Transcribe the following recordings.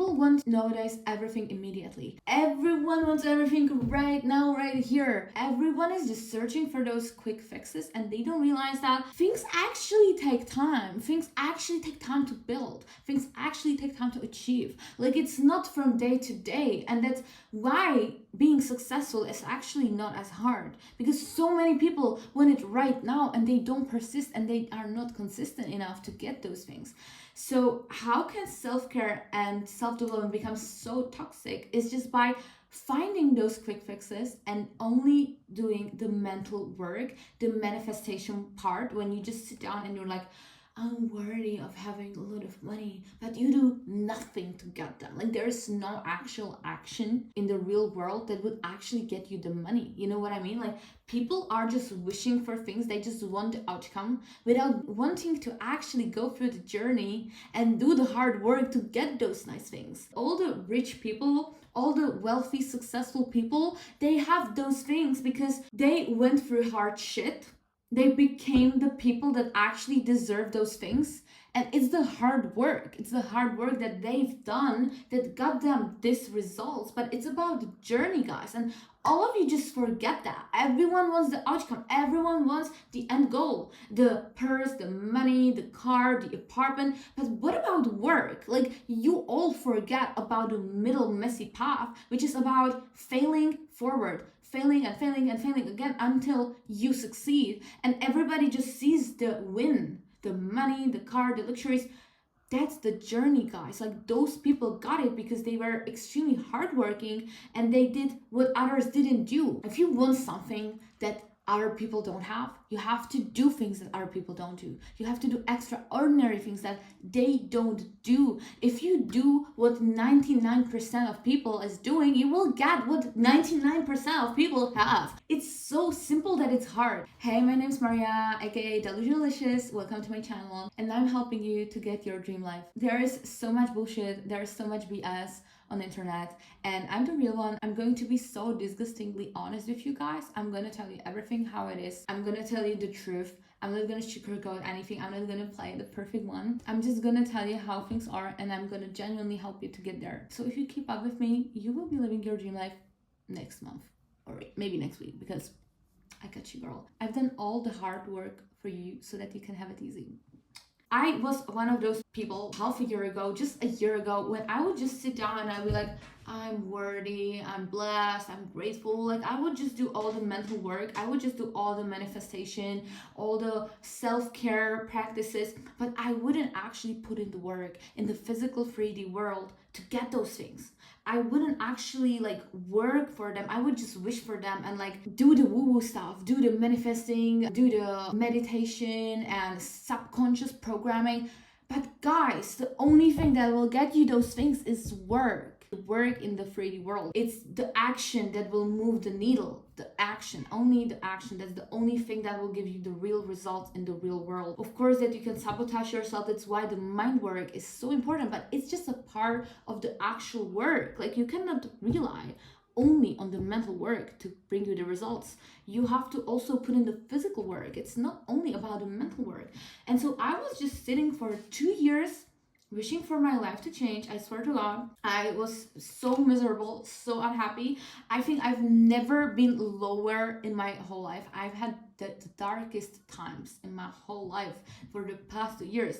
People want nowadays everything immediately. Everyone wants everything right now, right here. Everyone is just searching for those quick fixes, and they don't realize that things actually take time. Things actually take time to build. Things actually take time to achieve. Like, it's not from day to day, and that's why being successful is actually not as hard, because so many people want it right now and they don't persist and they are not consistent enough to get those things. So how can self-care and self-development become so toxic? Is just by finding those quick fixes and only doing the mental work, the manifestation part, when you just sit down and you're like, I'm worthy of having a lot of money, but you do nothing to get them. Like, there is no actual action in the real world that would actually get you the money. You know what I mean? Like, people are just wishing for things. They just want the outcome without wanting to actually go through the journey and do the hard work to get those nice things. All the rich people, all the wealthy, successful people, they have those things because they went through hard shit. They became the people that actually deserve those things. And it's the hard work. It's the hard work that they've done that got them this results. But it's about the journey, guys. And all of you just forget that. Everyone wants the outcome. Everyone wants the end goal. The purse, the money, the car, the apartment. But what about work? Like, you all forget about the middle messy path, which is about failing forward. Failing and failing and failing again until you succeed. And everybody just sees the win, the money, the car, the luxuries. That's the journey, guys. Like, those people got it because they were extremely hardworking and they did what others didn't do. If you want something that other people don't have, you have to do things that other people don't do. You have to do extraordinary things that they don't do. If you do what 99% of people is doing, you will get what 99% of people have. It's so simple that it's hard. Hey, my name is Maria, aka Delusionalicious. Welcome to my channel, and I'm helping you to get your dream life. There is so much bullshit, there is so much BS on the internet, and I'm the real one. I'm going to be so disgustingly honest with you guys. I'm gonna tell you everything how it is. I'm gonna tell you the truth. I'm not gonna sugarcoat anything. I'm not gonna play the perfect one. I'm just gonna tell you how things are, and I'm gonna genuinely help you to get there. So if you keep up with me, you will be living your dream life next month, or maybe next week, because I got you, girl. I've done all the hard work for you so that you can have it easy. I was one of those people half a year ago, just a year ago, when I would just sit down and I'd be like, I'm worthy, I'm blessed, I'm grateful. Like, I would just do all the mental work. I would just do all the manifestation, all the self-care practices, but I wouldn't actually put in the work in the physical 3D world to get those things. I wouldn't actually like work for them. I would just wish for them and like do the woo-woo stuff, do the manifesting, do the meditation and subconscious programming. But guys, the only thing that will get you those things is work. Work in the 3D world. It's the action that will move the needle. The action, only the action. That's the only thing that will give you the real results in the real world. Of course, that you can sabotage yourself. That's why the mind work is so important, but it's just a part of the actual work. Like, you cannot rely only on the mental work to bring you the results. You have to also put in the physical work. It's not only about the mental work. And so I was just sitting for 2 years wishing for my life to change. I swear to God, I was so miserable, so unhappy. I think I've never been lower in my whole life. I've had the darkest times in my whole life for the past 2 years,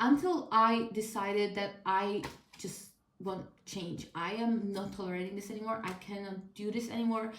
until I decided that I just want change. I am not tolerating this anymore. I cannot do this anymore.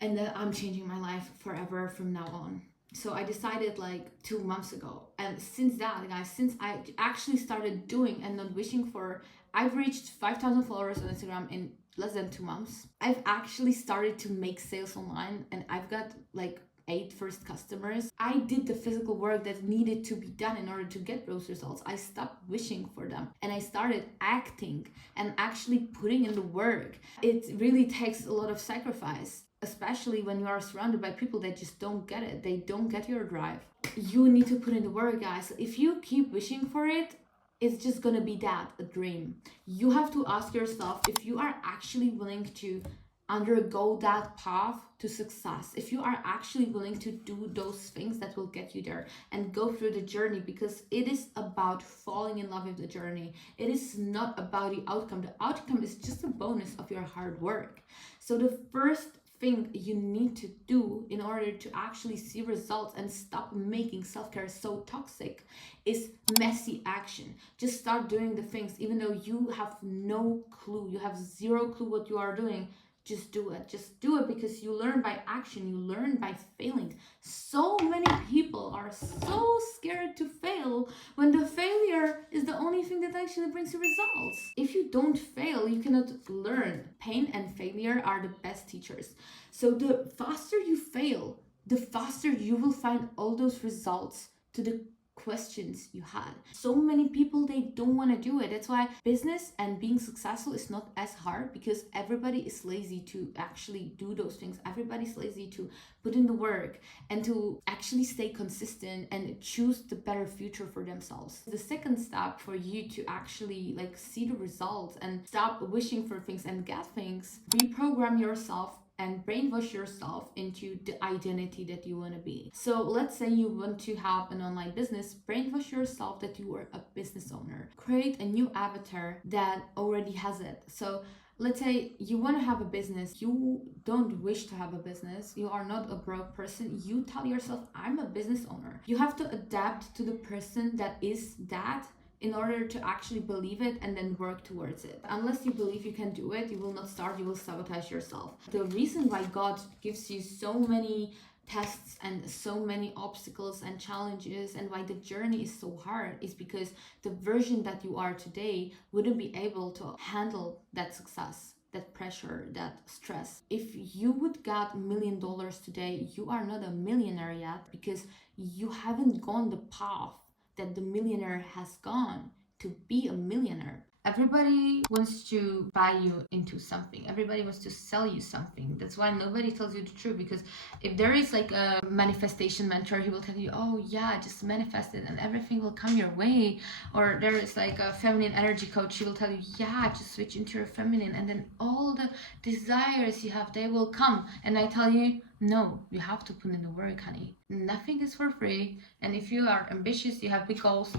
And that I'm changing my life forever from now on. So I decided like 2 months ago. And since that, guys, since I actually started doing and not wishing for, I've reached 5,000 followers on Instagram in less than 2 months. I've actually started to make sales online, and I've got like 8 first customers. I did the physical work that needed to be done in order to get those results. I stopped wishing for them and I started acting and actually putting in the work. It really takes a lot of sacrifice, especially when you are surrounded by people that just don't get it. They don't get your drive. You need to put in the work, guys. If you keep wishing for it, it's just gonna be that, a dream. You have to ask yourself if you are actually willing to undergo that path to success, if you are actually willing to do those things that will get you there and go through the journey, because it is about falling in love with the journey. It is not about the outcome. The outcome is just a bonus of your hard work. So the first thing you need to do in order to actually see results and stop making self-care so toxic is messy action. Just start doing the things even though you have no clue, you have zero clue what you are doing. Just do it. Just do it, because you learn by action. You learn by failing. So many people are so scared to fail when the failure is the only thing that actually brings you results. If you don't fail, you cannot learn. Pain and failure are the best teachers. So the faster you fail, the faster you will find all those results to the questions you had. So many people, they don't want to do it. That's why business and being successful is not as hard, because everybody is lazy to actually do those things. Everybody's lazy to put in the work and to actually stay consistent and choose the better future for themselves. The second step for you to actually see the results and stop wishing for things and get things, reprogram yourself and brainwash yourself into the identity that you want to be. So let's say you want to have an online business, brainwash yourself that you are a business owner. Create a new avatar that already has it. So let's say you want to have a business, you don't wish to have a business, you are not a broke person, you tell yourself, I'm a business owner. You have to adapt to the person that is that in order to actually believe it and then work towards it. Unless you believe you can do it, you will not start, you will sabotage yourself. The reason why God gives you so many tests and so many obstacles and challenges, and why the journey is so hard, is because the version that you are today wouldn't be able to handle that success, that pressure, that stress. If you would get $1 million today, you are not a millionaire yet, because you haven't gone the path that the millionaire has gone to be a millionaire. Everybody wants to buy you into something. Everybody wants to sell you something. That's why nobody tells you the truth, because if there is a manifestation mentor, he will tell you, oh yeah, just manifest it and everything will come your way. Or there is a feminine energy coach, he will tell you, yeah, just switch into your feminine and then all the desires you have, they will come. And I tell you, no, you have to put in the work, honey. Nothing is for free. And if you are ambitious, you have big goals,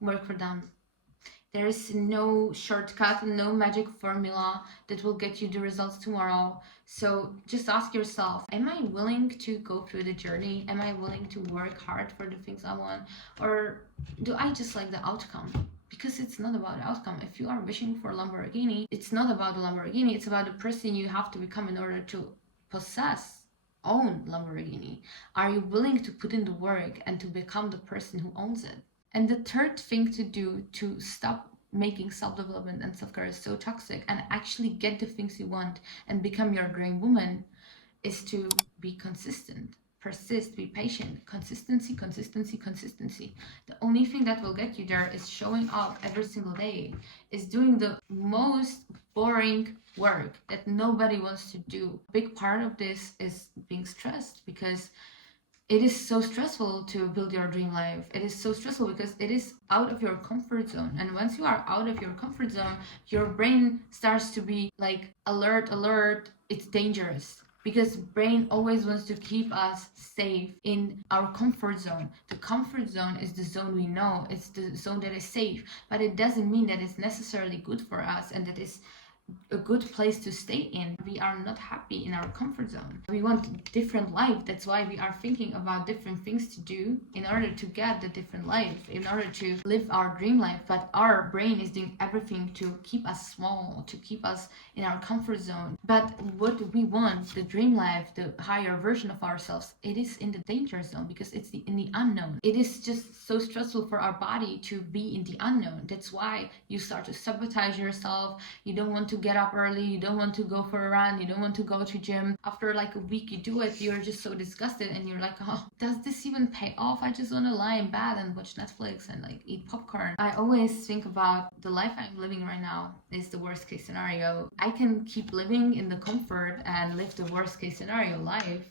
work for them. There is no shortcut, no magic formula that will get you the results tomorrow. So just ask yourself, am I willing to go through the journey? Am I willing to work hard for the things I want? Or do I just like the outcome? Because it's not about the outcome. If you are wishing for a Lamborghini, it's not about the Lamborghini. It's about the person you have to become in order to own Lamborghini. Are you willing to put in the work and to become the person who owns it? And the third thing to do to stop making self-development and self-care so toxic and actually get the things you want and become your dream woman is to be consistent. Persist, be patient. Consistency, consistency, consistency. The only thing that will get you there is showing up every single day, is doing the most boring work that nobody wants to do. A big part of this is being stressed, because it is so stressful to build your dream life. It is so stressful because it is out of your comfort zone. And once you are out of your comfort zone, your brain starts to be alert, it's dangerous. Because brain always wants to keep us safe in our comfort zone. The comfort zone is the zone we know. It's the zone that is safe. But it doesn't mean that it's necessarily good for us and that is a good place to stay in. We are not happy in our comfort zone. We want a different life. That's why we are thinking about different things to do in order to get the different life, in order to live our dream life. But our brain is doing everything to keep us small, to keep us in our comfort zone. But what we want, the dream life, the higher version of ourselves, it is in the danger zone, because it's in the unknown. It is just so stressful for our body to be in the unknown. That's why you start to sabotage yourself. You don't want to get up early, you don't want to go for a run, you don't want to go to gym. After a week you do it, you're just so disgusted and you're like, oh, does this even pay off? I just want to lie in bed and watch Netflix and eat popcorn. I always think about the life I'm living right now is the worst case scenario. I can keep living in the comfort and live the worst case scenario life,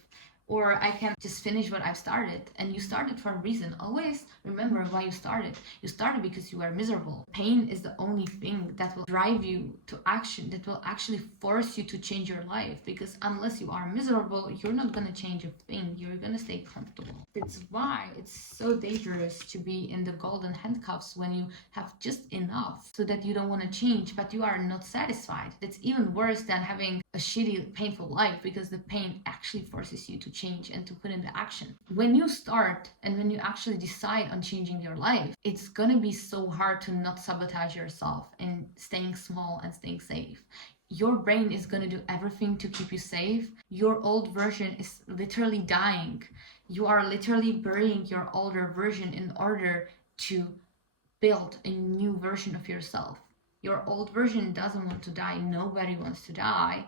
or I can just finish what I've started. And you started for a reason. Always remember why you started. You started because you were miserable. Pain is the only thing that will drive you to action, that will actually force you to change your life. Because unless you are miserable, you're not gonna change a thing. You're gonna stay comfortable. That's why it's so dangerous to be in the golden handcuffs when you have just enough so that you don't want to change, but you are not satisfied. That's even worse than having a shitty, painful life, because the pain actually forces you to change and to put into action. When you start and when you actually decide on changing your life, it's gonna be so hard to not sabotage yourself and staying small and staying safe. Your brain is going to do everything to keep you safe. Your old version is literally dying. You are literally burying your older version in order to build a new version of yourself. Your old version doesn't want to die. Nobody wants to die.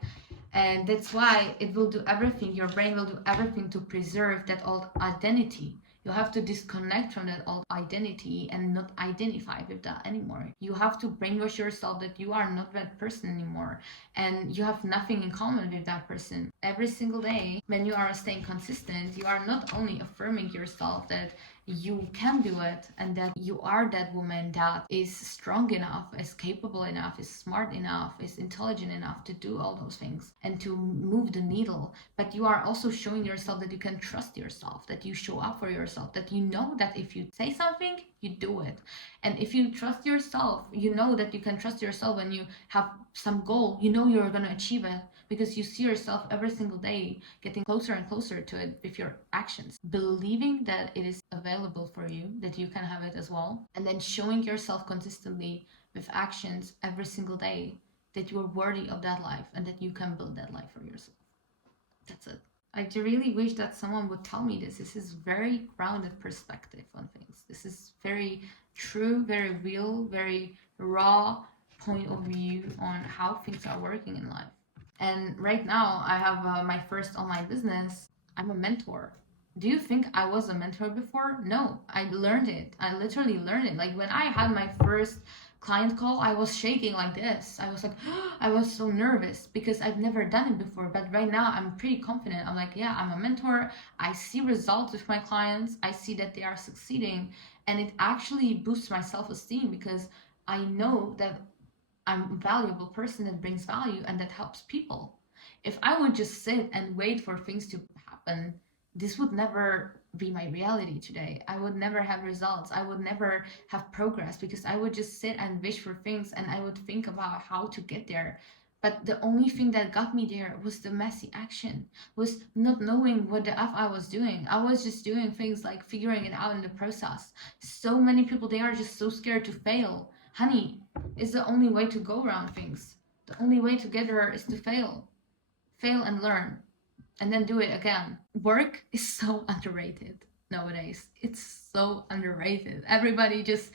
And that's why it will do everything. Your brain will do everything to preserve that old identity. You have to disconnect from that old identity and not identify with that anymore. You have to brainwash yourself that you are not that person anymore and you have nothing in common with that person. Every single day, when you are staying consistent, you are not only affirming yourself that you can do it and that you are that woman that is strong enough, is capable enough, is smart enough, is intelligent enough to do all those things and to move the needle. But you are also showing yourself that you can trust yourself, that you show up for yourself, that you know that if you say something, you do it. And if you trust yourself, you know that you can trust yourself when you have some goal, you know you're going to achieve it because you see yourself every single day getting closer and closer to it with your actions, believing that it is available for you, that you can have it as well, and then showing yourself consistently with actions every single day that you are worthy of that life and that you can build that life for yourself. That's it. I really wish that someone would tell me this. This is very grounded perspective on things. This is very true, very real, very raw point of view on how things are working in life. And right now, I have my first online business. I'm a mentor. Do you think I was a mentor before? No, I learned it. I literally learned it. Like when I had my first client call, I was shaking like this. I was like, I was so nervous because I've never done it before. But right now, I'm pretty confident. I'm like, yeah, I'm a mentor. I see results with my clients. I see that they are succeeding. And it actually boosts my self esteem because I know that I'm a valuable person that brings value and that helps people. If I would just sit and wait for things to happen, this would never be my reality today. I would never have results. I would never have progress because I would just sit and wish for things and I would think about how to get there. But the only thing that got me there was the messy action, was not knowing what the F I was doing. I was just doing things like figuring it out in the process. So many people, they are just so scared to fail. Honey, it's the only way to go around things. The only way to get there is to fail. Fail and learn. And then do it again. Work is so underrated nowadays. It's so underrated. Everybody just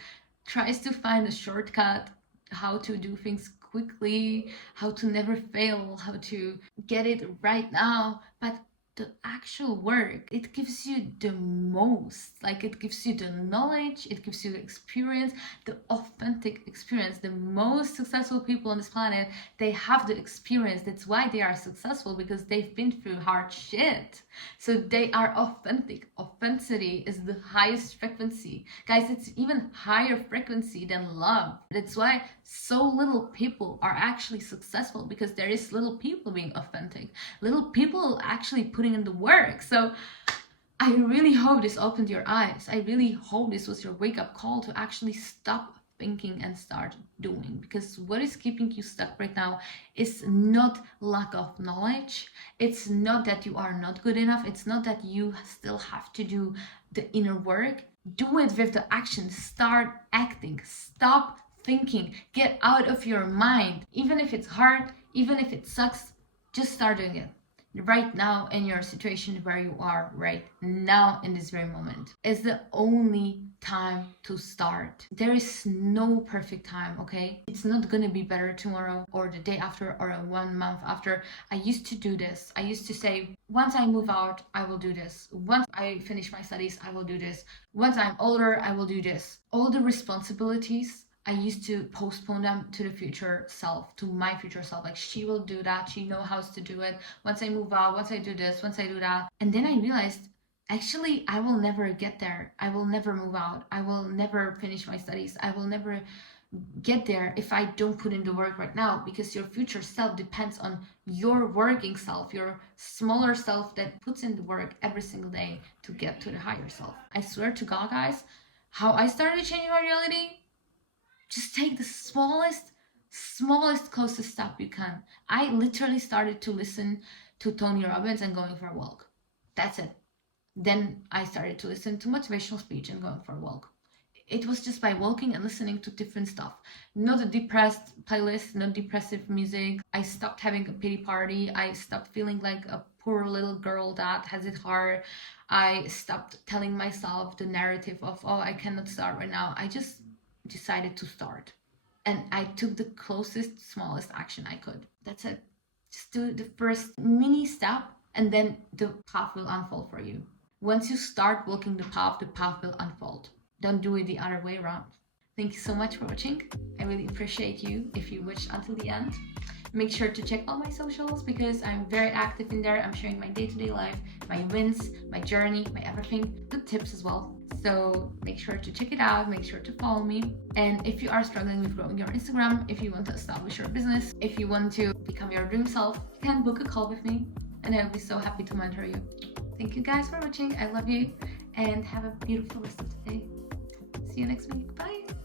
tries to find a shortcut, how to do things quickly, how to never fail, how to get it right now. But the actual work, it gives you the most. Like it gives you the knowledge, it gives you the experience, the authentic experience. The most successful people on this planet, they have the experience. That's why they are successful, because they've been through hard shit. So they are authentic. Authenticity is the highest frequency. Guys, it's even higher frequency than love. That's why so little people are actually successful, because there is little people being authentic, little people actually putting in the work. So I really hope this opened your eyes. I really hope this was your wake-up call to actually stop thinking and start doing, because what is keeping you stuck right now is not lack of knowledge. It's not that you are not good enough. It's not that you still have to do the inner work. Do it with the action. Start acting. Stop thinking. Get out of your mind. Even if it's hard, even if it sucks, just start doing it right now. In your situation where you are right now in this very moment is the only time to start. There is no perfect time, okay? It's not gonna be better tomorrow or the day after or 1 month after. I used to do this. I used to say, once I move out, I will do this. Once I finish my studies, I will do this. Once I'm older, I will do this. All the responsibilities I used to postpone them to the future self, to my future self. Like, she will do that. She knows how to do it. Once I move out, once I do this, once I do that. And then I realized, actually, I will never get there. I will never move out. I will never finish my studies. I will never get there if I don't put in the work right now, because your future self depends on your working self, your smaller self that puts in the work every single day to get to the higher self. I swear to God, guys, how I started changing my reality, just take the smallest, closest step you can. I literally started to listen to Tony Robbins and going for a walk. That's it. Then I started to listen to motivational speech and going for a walk. It was just by walking and listening to different stuff. Not a depressed playlist, not depressive music. I stopped having a pity party. I stopped feeling like a poor little girl that has it hard. I stopped telling myself the narrative of, oh, I cannot start right now. I just decided to start. And I took the closest, smallest action I could. That's it. Just do the first mini step, and then the path will unfold for you. Once you start walking the path will unfold. Don't do it the other way around. Thank you so much for watching. I really appreciate you if you watched until the end. Make sure to check all my socials, because I'm very active in there. I'm sharing my day-to-day life, my wins, my journey, my everything, good tips as well. So make sure to check it out, make sure to follow me. And if you are struggling with growing your Instagram, if you want to establish your business, if you want to become your dream self, you can book a call with me and I'll be so happy to mentor you. Thank you guys for watching. I love you and have a beautiful rest of the day. See you next week. Bye.